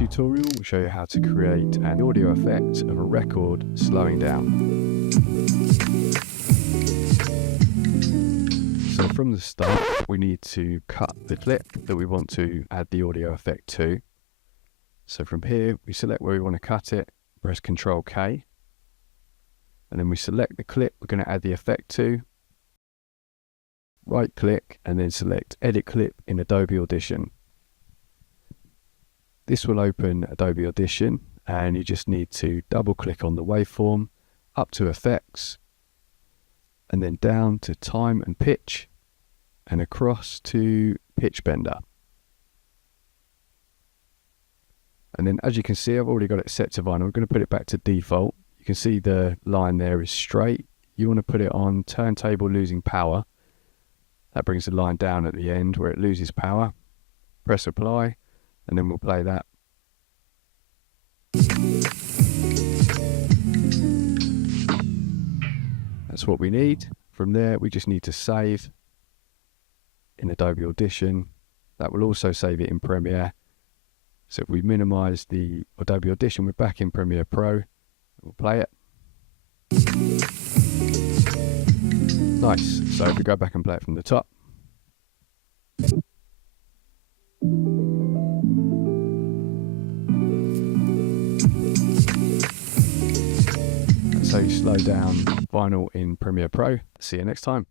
tutorial will show you how to create an audio effect of a record slowing down. So from the start, we need to cut the clip that we want to add the audio effect to. So from here, we select where we want to cut it, press Ctrl K, and then we select the clip we're going to add the effect to, right click, and then select Edit Clip in Adobe Audition. This will open Adobe Audition, and you just need to double click on the waveform, up to Effects, and then down to Time and Pitch, and across to Pitch Bender. And then as you can see, I've already got it set to vinyl. I'm going to put it back to default. You can see the line there is straight. You want to put it on Turntable Losing Power. That brings the line down at the end where it loses power. Press Apply, and then we'll play that. That's what we need. From there, we just need to save in Adobe Audition. That will also save it in Premiere. So if we minimize the Adobe Audition, we're back in Premiere Pro. We'll play it. Nice. So if we go back and play it from the top. That's how you slow down vinyl in Premiere Pro. See you next time.